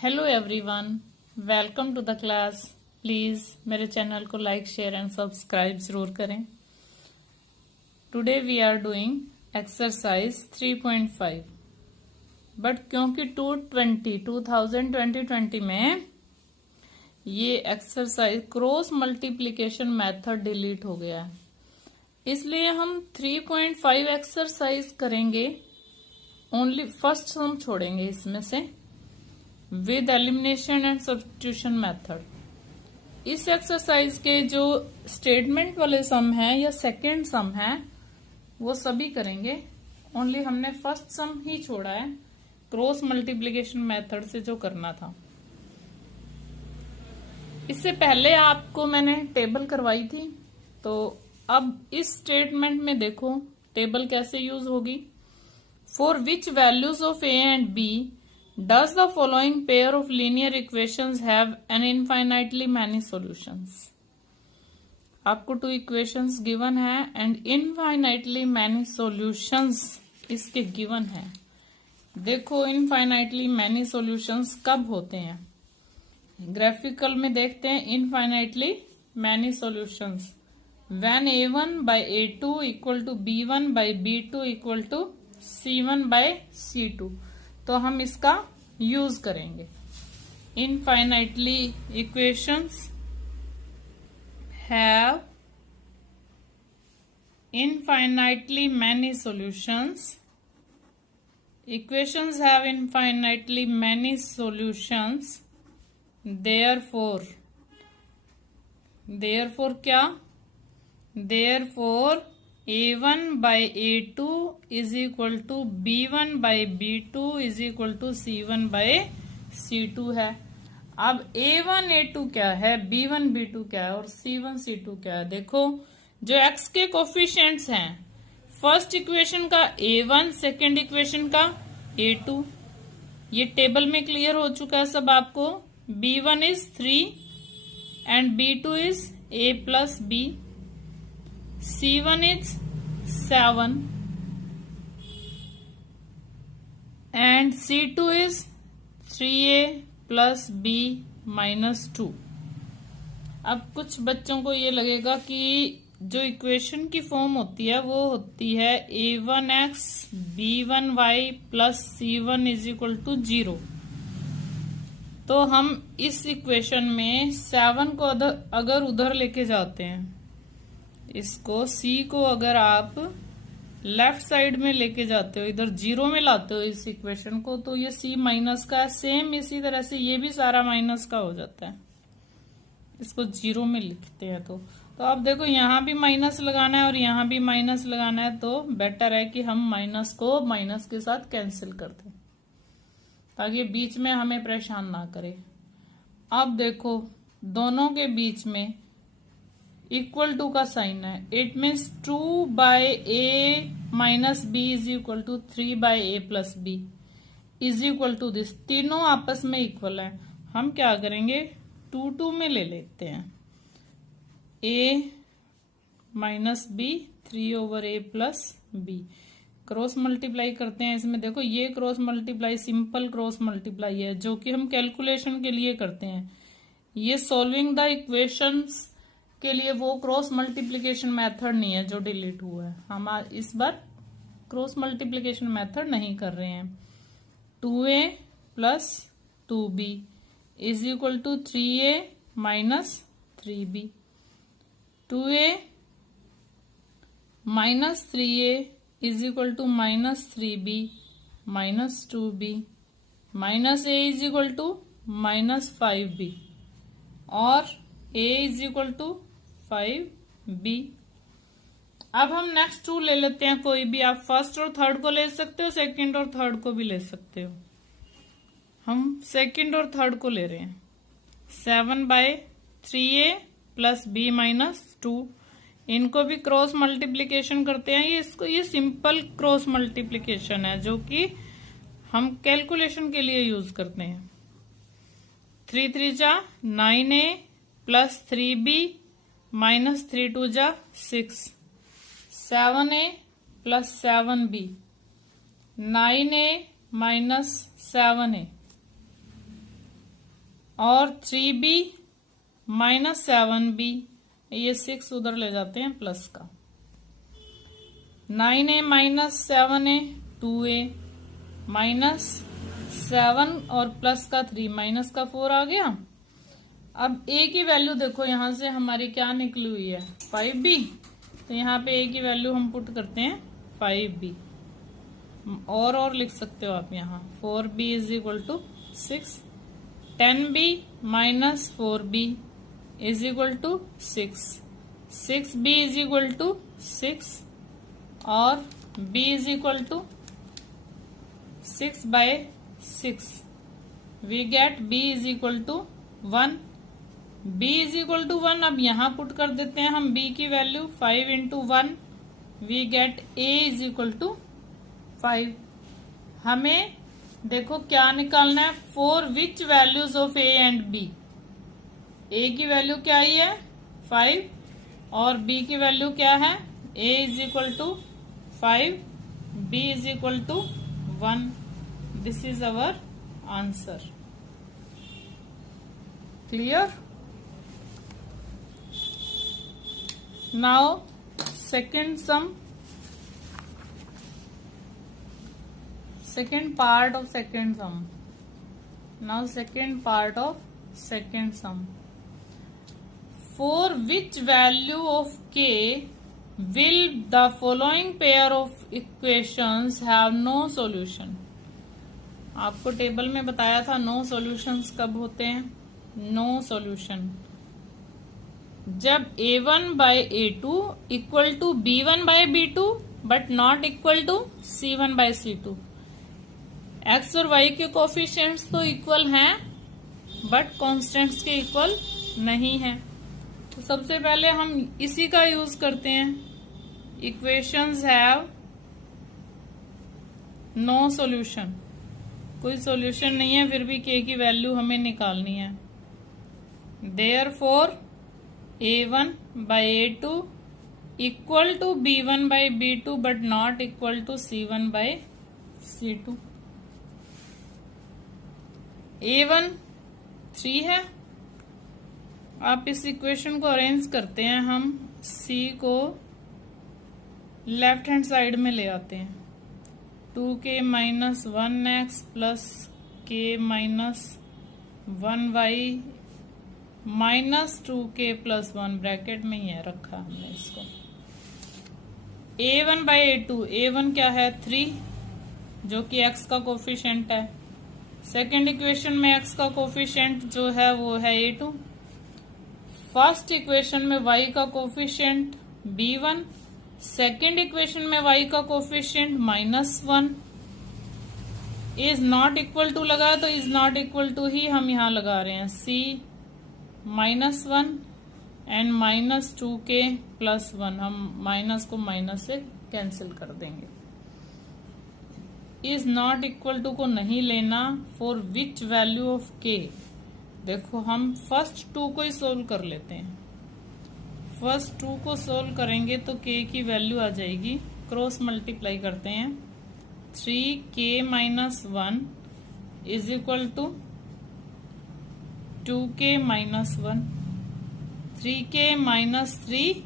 Hello everyone, welcome to the class. Please मेरे channel को like share and subscribe जरूर करें। Today we are doing exercise 3.5, but क्योंकि 2020 में ये exercise cross multiplication method delete हो गया है, इसलिए हम 3.5 एक्सरसाइज करेंगे। ओनली फर्स्ट सम छोड़ेंगे इसमें से with elimination and substitution method. इस एक्सरसाइज के जो स्टेटमेंट वाले सम हैं या सेकेंड सम हैं वो सभी करेंगे। ओनली हमने फर्स्ट सम ही छोड़ा है क्रॉस मल्टीप्लिकेशन मेथड से जो करना था। इससे पहले आपको मैंने टेबल करवाई थी, तो अब इस स्टेटमेंट में देखो टेबल कैसे यूज होगी। For which values of a and b does the following pair of linear equations have an infinitely many solutions? आपको 2 equations given है and infinitely many solutions इसके given है। देखो infinitely many solutions कब होते हैं, ग्राफिकल में देखते हैं। infinitely many solutions when a1 by a2 equal to b1 by b2 equal to c1 by c2, तो हम इसका यूज करेंगे। Infinitely equations have infinitely many solutions. Equations have infinitely many solutions. Therefore क्या, therefore a1 by a2 is equal to b1 by b2 is equal to c1 by c2 है। अब a1 a2 क्या है, b1 b2 क्या है और c1 c2 क्या है। देखो जो x के कोफिशिएंट्स हैं, फर्स्ट इक्वेशन का a1, सेकेंड इक्वेशन का a2, ये टेबल में क्लियर हो चुका है सब आपको। b1 is 3 and b2 is a plus b, C1 is 7 and C2 is 3a plus b minus 2। अब कुछ बच्चों को ये लगेगा कि जो इक्वेशन की फॉर्म होती है वो होती है a1x b1y plus c1 is equal to 0। तो हम इस इक्वेशन में 7 को अगर उधर लेके जाते हैं, इसको c को अगर आप लेफ्ट साइड में लेके जाते हो, इधर 0 में लाते हो इस इक्वेशन को, तो ये c माइनस का है। सेम इसी तरह से ये भी सारा माइनस का हो जाता है, इसको 0 में लिखते हैं। तो अब देखो यहाँ भी माइनस लगाना है और यहाँ भी माइनस लगाना है, तो बेटर है कि हम माइनस को माइनस के साथ कैंसिल कर दें ताकि बीच में हमें परेशान ना करे। अब देखो दोनों के बीच में इक्वल टू का साइन है, it means 2 by a minus b is equal to 3 by a plus b is equal to this. तीनों आपस में इक्वल है, हम क्या करेंगे 2 में ले लेते हैं। a minus b 3 over a plus b cross multiply करते हैं इसमें। देखो ये cross multiply simple cross multiply है जो कि हम कैलकुलेशन के लिए करते हैं। ये सॉल्विंग द इक्वेशंस के लिए वो क्रॉस मल्टीप्लिकेशन मेथड नहीं है जो डिलीट हुआ है। हम इस बार क्रॉस मल्टीप्लिकेशन मेथड नहीं कर रहे हैं। 2a plus 2b is equal to 3a minus 3b। 2a minus 3a is equal to minus 3b minus 2b minus a is equal to minus 5b और a is equal to 5b। अब हम next 2 ले लेते हैं, कोई भी आप first और थर्ड को ले सकते हो, सेकंड और थर्ड को भी ले सकते हो। हम सेकंड और थर्ड को ले रहे हैं। 7 by 3a plus b minus 2, इनको भी क्रॉस मल्टीप्लीकेशन करते हैं। ये सिंपल क्रॉस मल्टीप्लीकेशन है जो कि हम कैलकुलेशन के लिए यूज करते हैं। 3 3 जा 9a प्लस 3b माइनस 3 2 जा 6, 7a plus 7b 9a minus 7a और 3b माइनस 7b, ये 6 उधर ले जाते हैं प्लस का। 9a minus 7a 2a minus 7 और प्लस का 3 माइनस का 4 आ गया। अब a की वैल्यू देखो यहां से हमारी क्या निकली हुई है 5b, तो यहाँ पे a की वैल्यू हम पुट करते हैं 5b, और लिख सकते हो आप यहाँ 4b is equal to 6, 10b minus 4b is equal to 6, 6b is equal to 6 और b is equal to 6/6, we get b is equal to 1, b is equal to 1। अब यहां पुट कर देते हैं हम b की value 5 into 1, we get a is equal to 5। हमें देखो क्या निकालना है, for which values of a and b। a की वैल्यू क्या आई है 5 और b की वैल्यू क्या है, a is equal to 5, b is equal to 1। This is our answer. Clear? Now second sum, second part of second sum. Now second part of second sum. For which value of k will the following pair of equations have no solution? आपको table में बताया था no solutions कब होते हैं। No solution जब a1 by a2 equal to b1 by b2 but not equal to c1 by c2। x और y के कोफिशिएंट्स तो इक्वल हैं बट कॉन्स्टेंट्स के इक्वल नहीं है। तो सबसे पहले हम इसी का यूज करते हैं, इक्वेशंस हैव नो सॉल्यूशन। कोई सॉल्यूशन नहीं है फिर भी k की वैल्यू हमें निकालनी है। Therefore a1 by a2 equal to b1 by b2 but not equal to c1 by c2। a1 3 है। आप इस इक्वेशन को अरेंज करते हैं, हम c को लेफ्ट हैंड साइड में ले आते हैं। 2k minus 1x plus k minus 1y minus 2k plus 1 bracket में ही है रखा हमने इसको। a1 बाई a2, a1 क्या है 3 जो कि x का कोफिशिएंट है। सेकेंड इक्वेशन में x का कोफिशिएंट जो है वो है a2। फर्स्ट इक्वेशन में y का कोफिशिएंट b1, सेकेंड इक्वेशन में y का coefficient -1। Is not equal to लगा तो इज नॉट इक्वल टू ही हम यहां लगा रहे हैं c -1 एंड -2k प्लस 1। हम माइनस को माइनस से कैंसिल कर देंगे। इज नॉट इक्वल टू को नहीं लेना। For which value of k, देखो हम फर्स्ट 2 को ही सोल्व कर लेते हैं। फर्स्ट 2 को सोल्व करेंगे तो k की वैल्यू आ जाएगी, क्रॉस मल्टीप्लाई करते हैं 3k minus 1 is equal to 2k minus 1, 3k minus 3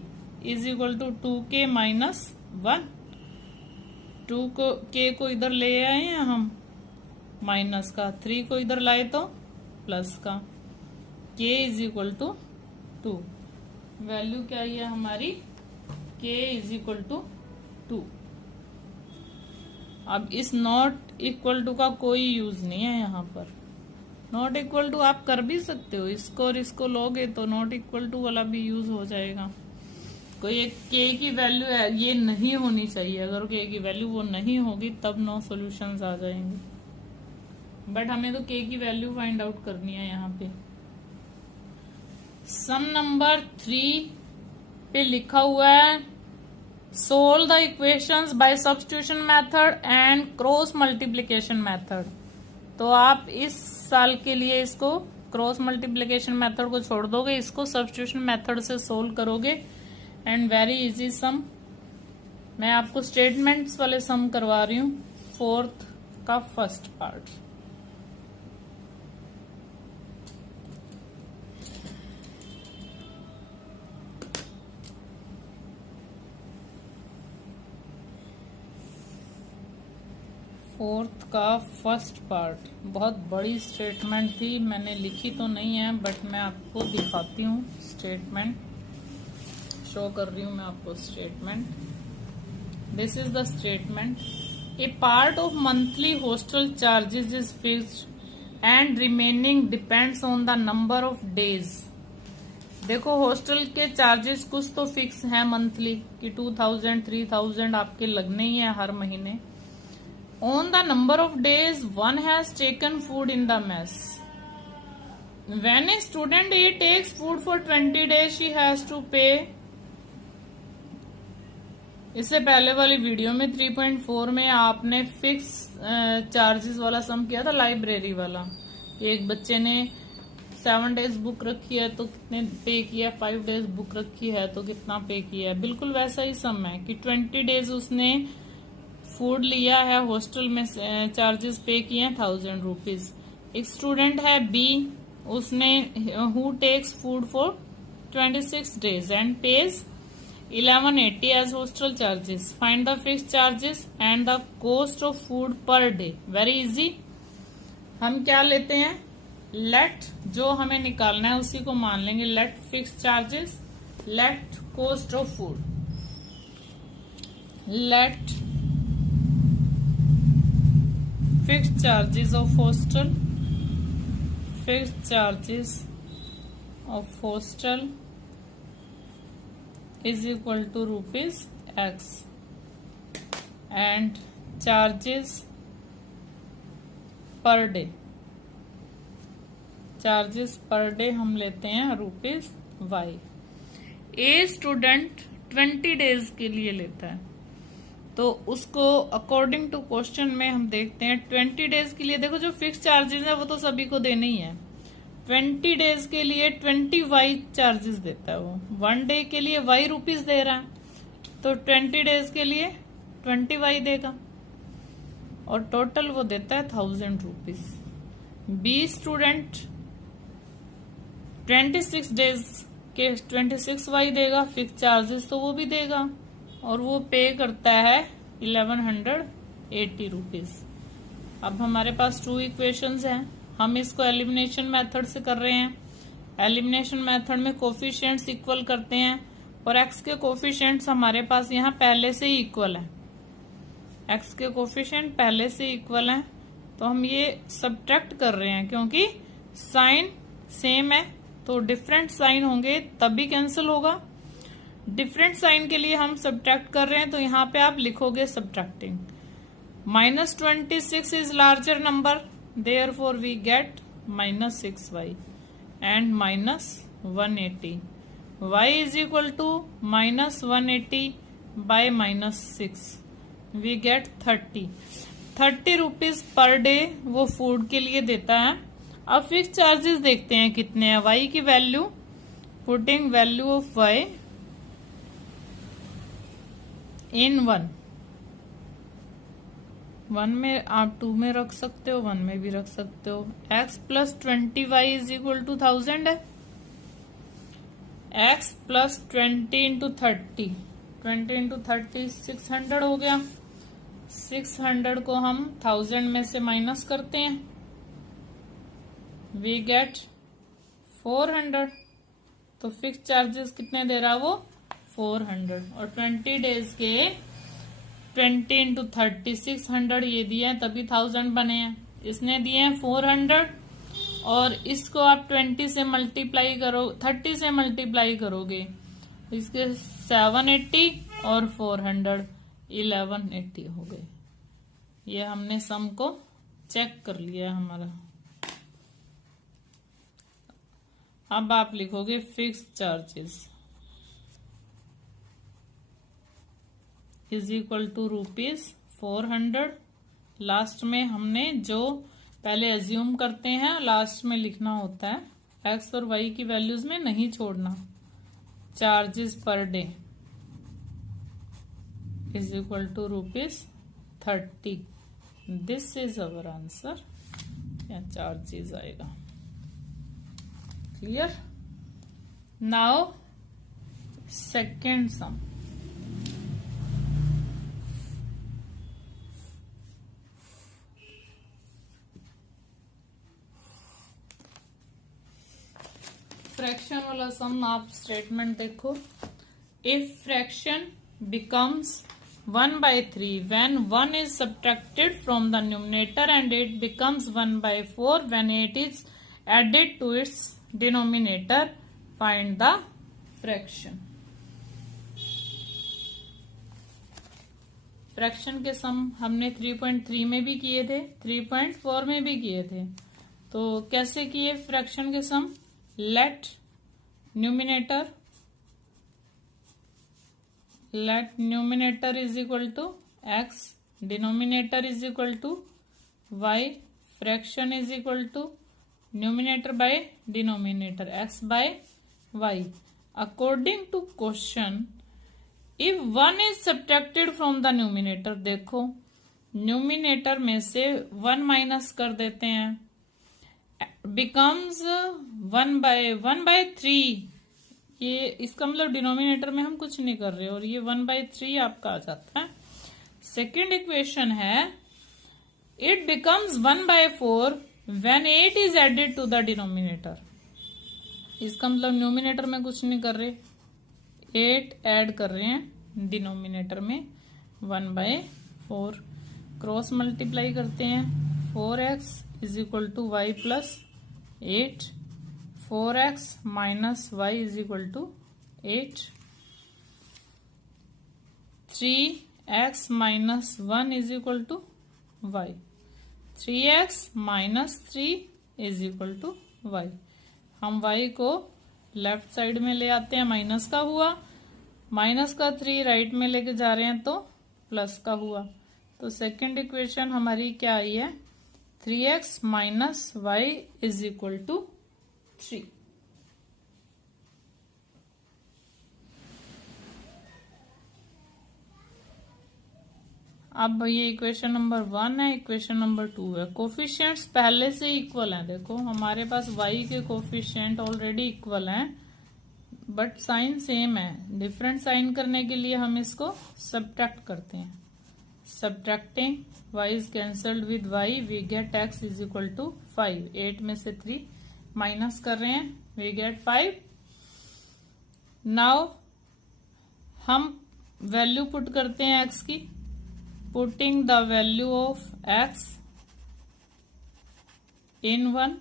is equal to 2k minus 1। 2k को इधर ले आए हैं हम माइनस का, 3 को इधर लाए तो प्लस का, k is equal to 2। Value क्या है हमारी, k इज इक्वल टू 2। अब इस नॉट इक्वल टू का कोई यूज नहीं है यहाँ पर। नॉट इक्वल टू आप कर भी सकते हो, इसको और इसको लोगे तो नॉट इक्वल टू वाला भी यूज हो जाएगा। कोई एक k की वैल्यू है ये नहीं होनी चाहिए, अगर k की वैल्यू वो नहीं होगी तब नो सॉल्यूशंस आ जाएंगे। बट हमें तो k की वैल्यू फाइंड आउट करनी है यहाँ पे। सम नंबर 3 पे लिखा हुआ है solve the equations bye substitution method and cross multiplication method. तो आप इस साल के लिए इसको क्रॉस मल्टीप्लिकेशन मेथड को छोड़ दोगे, इसको सब्स्टिट्यूशन मेथड से सोल्व करोगे एंड वेरी इजी सम। मैं आपको स्टेटमेंट्स वाले सम करवा रही हूँ, 4th का फर्स्ट पार्ट। फोर्थ का फर्स्ट पार्ट बहुत बड़ी स्टेटमेंट थी, मैंने लिखी तो नहीं है बट मैं आपको दिखाती हूँ। स्टेटमेंट शो कर रही हूँ मैं आपको statement. This is the statement. A part of monthly hostel charges is fixed and remaining depends on the number of days. देखो हॉस्टल के चार्जेस कुछ तो फिक्स है मंथली कि 2000 3000 आपके लगने ही है हर महीने। On the number of days one has taken food in the mess. When a student A takes food for 20 days, she has to pay. इससे पहले वाली वीडियो में 3.4 में आपने फिक्स चार्जेस वाला सम किया था, लाइब्रेरी वाला। एक बच्चे ने 7 डेज बुक रखी है तो कितने पे किया, 5 डेज बुक रखी है तो कितना पे किया है। बिल्कुल वैसा ही सम है कि 20 डेज उसने फूड लिया है, हॉस्टल में चार्जेस पे किए हैं 1000 रुपीज। एक स्टूडेंट है बी, उसने who takes food for 26 days and pays 1180 as hostel charges. Find the fix charges and the cost of food per day. Very easy. हम क्या लेते हैं, लेट जो हमें निकालना है उसी को मान लेंगे। Let fix charges, let cost of food, let fixed charges of hostel, fixed charges of hostel is equal to rupees x and charges per day, charges per day हम लेते हैं rupees y। A student 20 days के लिए लेता है तो उसको according to question में हम देखते हैं 20 डेज के लिए। देखो जो फिक्स चार्जेस है वो तो सभी को देने ही है। 20 डेज के लिए 20 वाई चार्जेस देता है वो। 1 डे के लिए वाई रुपीज दे रहा है तो 20 डेज के लिए 20 वाई देगा और टोटल वो देता है 1000 रुपीज। बी स्टूडेंट 26 डेज के 26 वाई देगा, फिक्स चार्जेस तो वो भी देगा और वो पे करता है 1180 रुपीज। अब हमारे पास 2 इक्वेशंस हैं, हम इसको एलिमिनेशन मेथड से कर रहे हैं। एलिमिनेशन मेथड में कोफिशिएंट्स इक्वल करते हैं और एक्स के कोफिशिएंट्स हमारे पास यहाँ पहले से ही इक्वल है। एक्स के कोफिशिएंट पहले से इक्वल हैं तो हम ये सब्ट्रैक्ट कर रहे हैं क्योंकि साइन सेम है तो डिफरेंट साइन होंगे तभी कैंसिल होगा। डिफरेंट साइन के लिए हम सब्ट्रैक्ट कर रहे हैं तो यहाँ पे आप लिखोगे subtracting. -26 is larger number, therefore we get -6y and -180। y is equal to -180 by -6, we get 30 rupees per day वो फूड के लिए देता है। अब फिक्स चार्जेस देखते हैं कितने हैं। y की value, putting value of y इन 1 में आप 2 में रख सकते हो, 1 में भी रख सकते हो। x plus 20y is equal to 1000 है। x प्लस 20 इंटू 30, 20 इंटू 30 600 हो गया। 600 को हम 1000 में से माइनस करते हैं, वी गेट 400। तो फिक्स चार्जेस कितने दे रहा वो 400 और 20 डेज के 20 इंटू 30 600 ये दिए हैं तभी 1000 बने हैं। इसने दिए हैं 400 और इसको आप 20 से मल्टीप्लाई करो, 30 से मल्टीप्लाई करोगे इसके 780 और 400 1180 हो गए। ये हमने सम को चेक कर लिया हमारा। अब आप लिखोगे fix charges is equal to ₹400। Last में हमने जो पहले एज्यूम करते हैं लास्ट में लिखना होता है, एक्स और वाई की वैल्यूज में नहीं छोड़ना। Charges per day is equal to ₹30। This is our answer. या चार्जेस आएगा। Clear? Now second sum. Fraction वाला सम आप स्टेटमेंट देखो। If fraction becomes 1/3 when 1 is subtracted from the numerator and it becomes 1/4 when 8 is added to its denominator, find the fraction। Fraction के सम हमने 3.3 में भी किए थे, 3.4 में भी किए थे। तो कैसे किए फ्रैक्शन के sum? Let numerator is equal to x, denominator is equal to y, fraction is equal to numerator by denominator x by y। According to question, if 1 is subtracted from the numerator, देखो numerator में से 1 minus कर देते हैं, becomes 1/3। ये इसका मतलब denominator में हम कुछ नहीं कर रहे और ये 1/3 आपका आ जाता है। सेकेंड इक्वेशन है it becomes 1/4 when 8 is added to the denominator. इसका मतलब न्यूमिनेटर में कुछ नहीं कर रहे, 8 ऐड कर रहे हैं डिनोमिनेटर में 1/4। क्रॉस मल्टीप्लाई करते हैं, 4x is equal to y plus 8, 4x minus y is equal to 8, 3x minus 1 is equal to y, 3x minus 3 is equal to y. हम y को लेफ्ट साइड में ले आते हैं, माइनस का हुआ, माइनस का 3 राइट में लेके जा रहे हैं तो प्लस का हुआ। तो सेकंड इक्वेशन हमारी क्या आई है? 3x minus y is equal to 3। अब ये इक्वेशन नंबर 1 है, इक्वेशन नंबर 2 है। कोफिशिएंट्स पहले से इक्वल हैं। देखो हमारे पास y के कोफिशिएंट ऑलरेडी इक्वल हैं, बट साइन सेम है। डिफरेंट साइन करने के लिए हम इसको सब्ट्रैक्ट करते हैं। Subtracting y is cancelled with y, we get x is equal to 5। 8 में से 3 माइनस कर रहे हैं, वी गेट 5। नाउ हम वैल्यू पुट करते हैं x की। Putting the value of x in 1,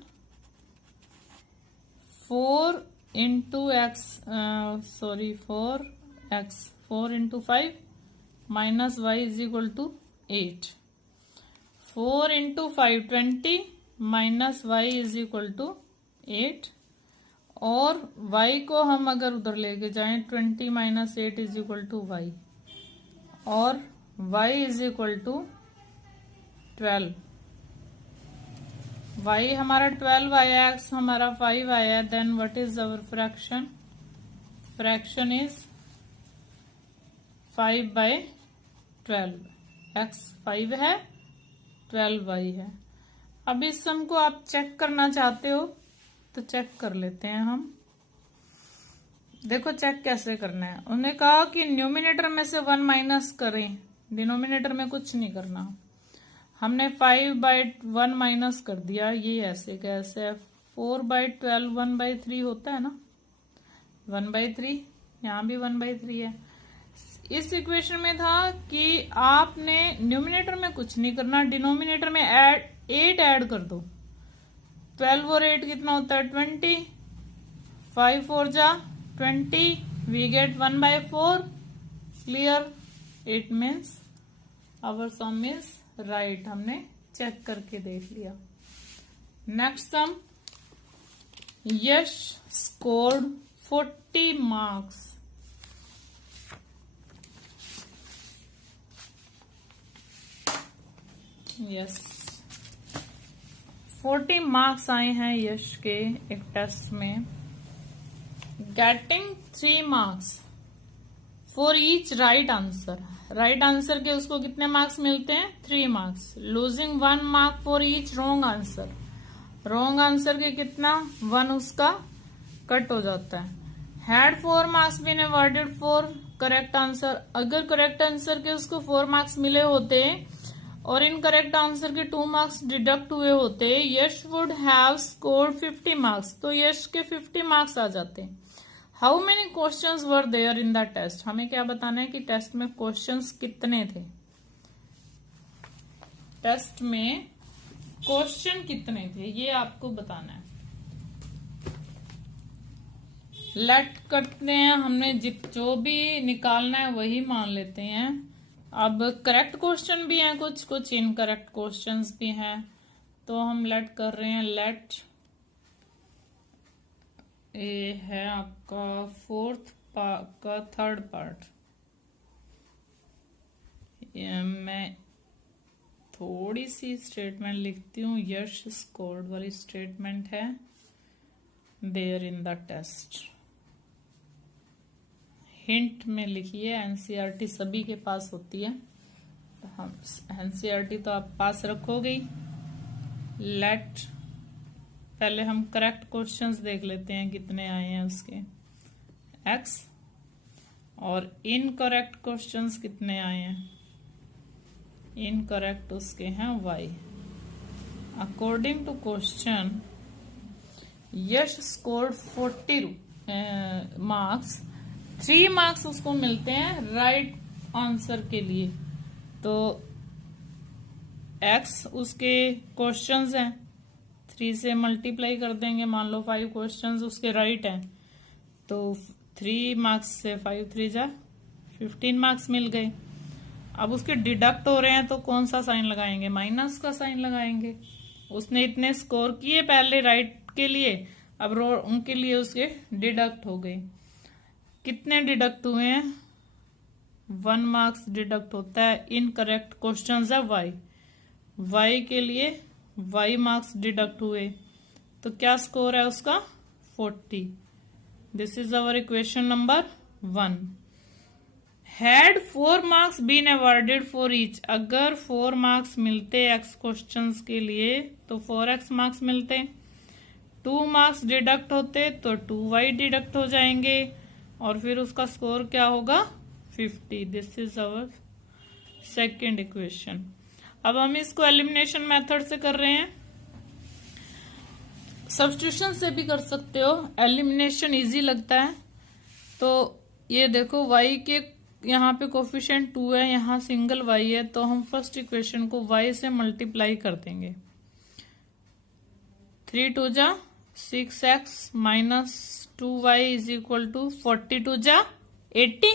4 into x, 4 into 5 minus y is equal to 8. 4 into 5 20 minus y is equal to 8। और y को हम अगर उधर लेके जाएं 20 minus 8 is equal to y, और y is equal to 12। y हमारा 12 आया, x हमारा 5 आया, then what is our fraction? Fraction is 5/12। x 5 है, 12y है। अब इस सम को आप चेक करना चाहते हो तो चेक कर लेते हैं हम। देखो चेक कैसे करना है। उन्होंने कहा कि न्यूमिनेटर में से 1 माइनस करें, डिनोमिनेटर में कुछ नहीं करना। हमने 5/1 माइनस कर दिया, ये ऐसे कैसे? 4/12 1/3 होता है ना, 1/3, यहाँ भी 1/3 है। इस इक्वेशन में था कि आपने न्यूमिनेटर में कुछ नहीं करना, डिनोमिनेटर में 8 ऐड कर दो। 12 और 8 कितना होता है? 20। 5 4 जा 20, we get 1/4। Clear? It means our sum is right. हमने चेक करके देख लिया। Next sum, Yash scored 40 marks. Yes, 40 marks आए हैं यश के एक टेस्ट में। Getting 3 marks for each right answer. Right answer के उसको कितने मार्क्स मिलते हैं? 3 marks. Losing 1 mark for each wrong answer. Wrong answer के कितना? 1 उसका कट हो जाता है। Had 4 marks been awarded for correct answer. अगर करेक्ट आंसर के उसको 4 मार्क्स मिले होते और इनकरेक्ट आंसर के 2 मार्क्स डिडक्ट हुए होते, Yash would have scored 50 marks, तो यश के 50 मार्क्स आ जाते। How many questions were there in the test, हमें क्या बताना है कि टेस्ट में क्वेश्चंस कितने थे, टेस्ट में क्वेश्चन कितने थे ये आपको बताना है। लेट करते हैं, हमने जो भी निकालना है वही मान लेते हैं। अब करेक्ट क्वेश्चन भी हैं, कुछ इनकरेक्ट क्वेश्चंस भी हैं, तो हम लेट कर रहे हैं। लेट ये है आपका फोर्थ का थर्ड पार्ट। मैं थोड़ी सी स्टेटमेंट लिखती हूँ, यश स्कोर्ड वाली स्टेटमेंट है there in the test. Hint में लिखिए, एनसीईआरटी सभी के पास होती है, हम एनसीईआरटी तो आप पास रखोगे। लेट पहले हम करेक्ट क्वेश्चंस देख लेते हैं कितने आए हैं उसके, x, और इनकरेक्ट क्वेश्चंस कितने आए हैं, इनकरेक्ट उसके हैं y। According to question Yash scored 40 marks, 3 marks उसको मिलते हैं राइट आंसर के लिए। तो x उसके क्वेश्चंस हैं, 3 से मल्टीप्लाई कर देंगे, मान लो 5 क्वेश्चंस उसके राइट हैं, तो 3 मार्क्स से 5 3 जा 15 मार्क्स मिल गए। अब उसके डिडक्ट हो रहे हैं तो कौन सा साइन लगाएंगे, माइनस का साइन लगाएंगे। उसने इतने स्कोर किए पहले राइट के लिए, अब उनके लिए उसके डिडक्ट हो गए। कितने डिडक्ट हुए हैं, 1 मार्क्स डिडक्ट होता है। इनकरेक्ट क्वेश्चन है y के लिए y मार्क्स डिडक्ट हुए, तो क्या स्कोर है उसका 40। This is our equation number 1। Had 4 marks been awarded for each, अगर 4 मार्क्स मिलते x क्वेश्चंस के लिए तो 4x मार्क्स मिलते, 2 मार्क्स डिडक्ट होते तो 2y डिडक्ट हो जाएंगे, और फिर उसका स्कोर क्या होगा 50। This is our second equation. अब हम इसको एलिमिनेशन मेथड से कर रहे हैं, सब्स्टिट्यूशन से भी कर सकते हो, एलिमिनेशन इजी लगता है। तो ये देखो y के यहाँ पे कोफिशिएंट 2 है, यहाँ सिंगल y है, तो हम फर्स्ट इक्वेशन को y से मल्टीप्लाई कर देंगे। 3 2 जा 6x minus 2y is equal to 42 जा 80,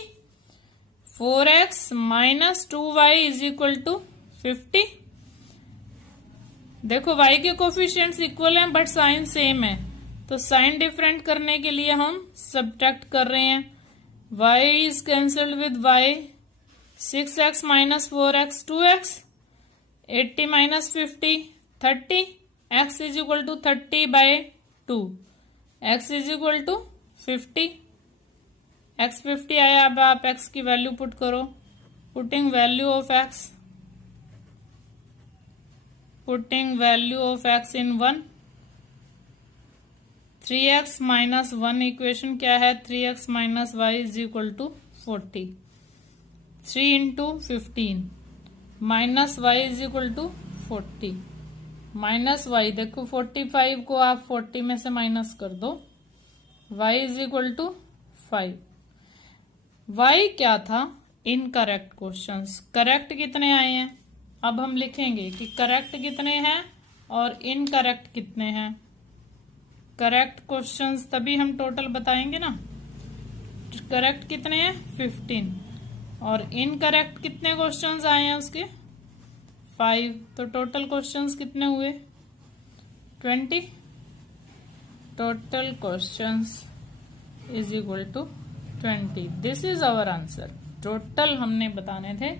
4x minus 2y is equal to 50। देखो y के कोफिशिएंट्स इक्वल हैं बट साइन सेम है, तो साइन डिफरेंट करने के लिए हम सब्ट्रैक्ट कर रहे हैं। y is cancelled with y, 6x minus 4x 2x, 80 minus 50 30, x is equal to 30/2, x is equal to 50। x 50 आया, अब आप x की वैल्यू पुट करो। Putting value of x, putting value of x in 1, 3x minus 1 equation क्या है, 3x minus y is equal to 40, 3 into 15 minus y is equal to 40, minus y, देखो 45 को आप 40 में से माइनस कर दो, y is equal to 5। y क्या था, इनकरेक्ट क्वेश्चंस, करेक्ट कितने आए हैं, अब हम लिखेंगे कि करेक्ट कितने हैं और इनकरेक्ट कितने हैं। करेक्ट क्वेश्चंस तभी हम टोटल बताएंगे ना, करेक्ट कितने हैं 15, और इनकरेक्ट कितने क्वेश्चंस आए हैं उसके 5, तो टोटल क्वेश्चंस कितने हुए 20। Total questions is equal to 20। This is our answer. Total हमने बताने थे,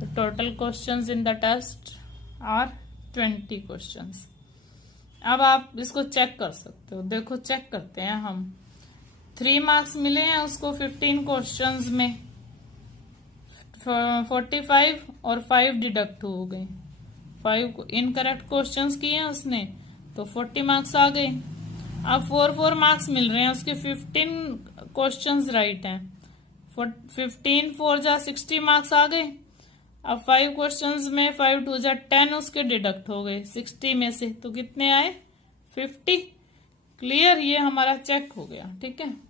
तो total questions in the test are 20 questions. अब आप इसको चेक कर सकते हो, देखो चेक करते हैं हम। 3 मार्क्स मिले हैं उसको 15 क्वेश्चंस में, 45 और 5 डिडक्ट हो गए, 5 इनकरेक्ट क्वेश्चंस किए हैं उसने, तो 40 मार्क्स आ गए। अब 4 मार्क्स मिल रहे हैं उसके, 15 क्वेश्चंस राइट हैं, 15 4 जा 60 मार्क्स आ गए। अब 5 क्वेश्चंस में 5 2 जा 10 उसके डिडक्ट हो गए 60 में से, तो कितने आए 50। क्लियर, ये हमारा चेक हो गया। ठीक है।